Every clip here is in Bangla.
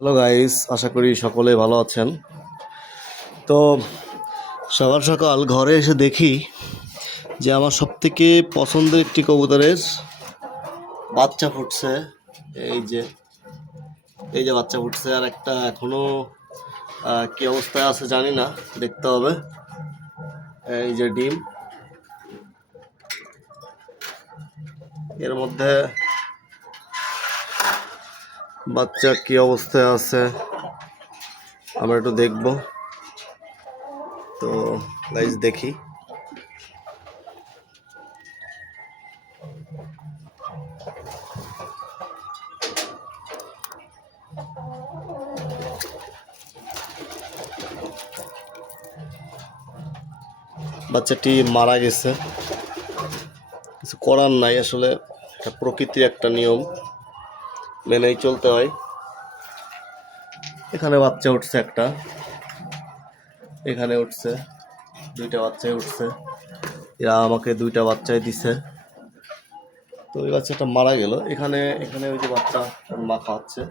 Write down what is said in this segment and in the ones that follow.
হ্যালো গাইস, আশা করি সকলে ভালো আছেন। তো সকাল সকাল ঘরে এসে দেখি যে আমার সবথেকে পছন্দের একটি কবুতরের বাচ্চা ফুটছে। এই যে এই যে বাচ্চা ফুটছে, আর একটা এখনো কি অবস্থায় আছে জানি না, দেখতে হবে। এই যে ডিম, এর মধ্যে বাচ্চা কি অবস্থায় আছে আমরা একটু দেখব। তো গাইস দেখি। বাচ্চাটি মারা গেছে, কিছু করার নাই, আসলে এটা প্রকৃতির একটা নিয়ম, মেনেই চলতে হয়। এখানে বাচ্চা উঠছে একটা, এখানে উঠছে, দুইটা বাচ্চাই উঠছে। এরা আমাকে দুইটা বাচ্চাই দিছে। তো ওই বাচ্চাটা মারা গেল। এখানে এখানে ওই যে বাচ্চা মা খাওয়াচ্ছে।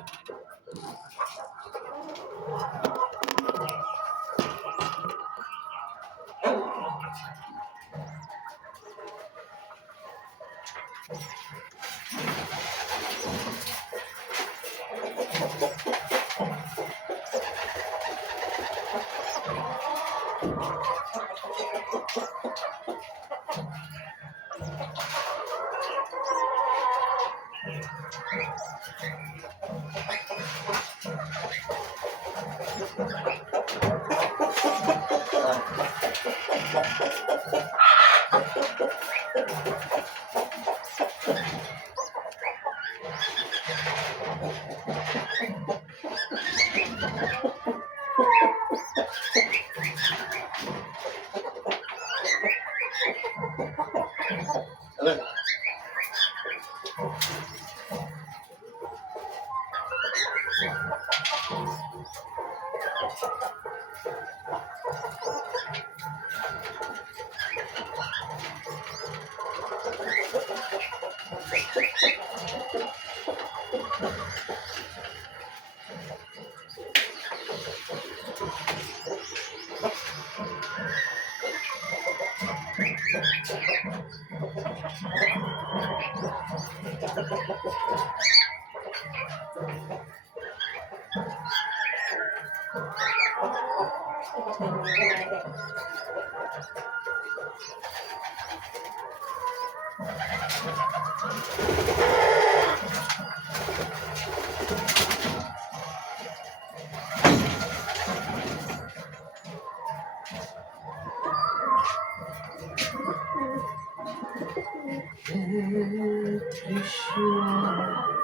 কৃষ্ণ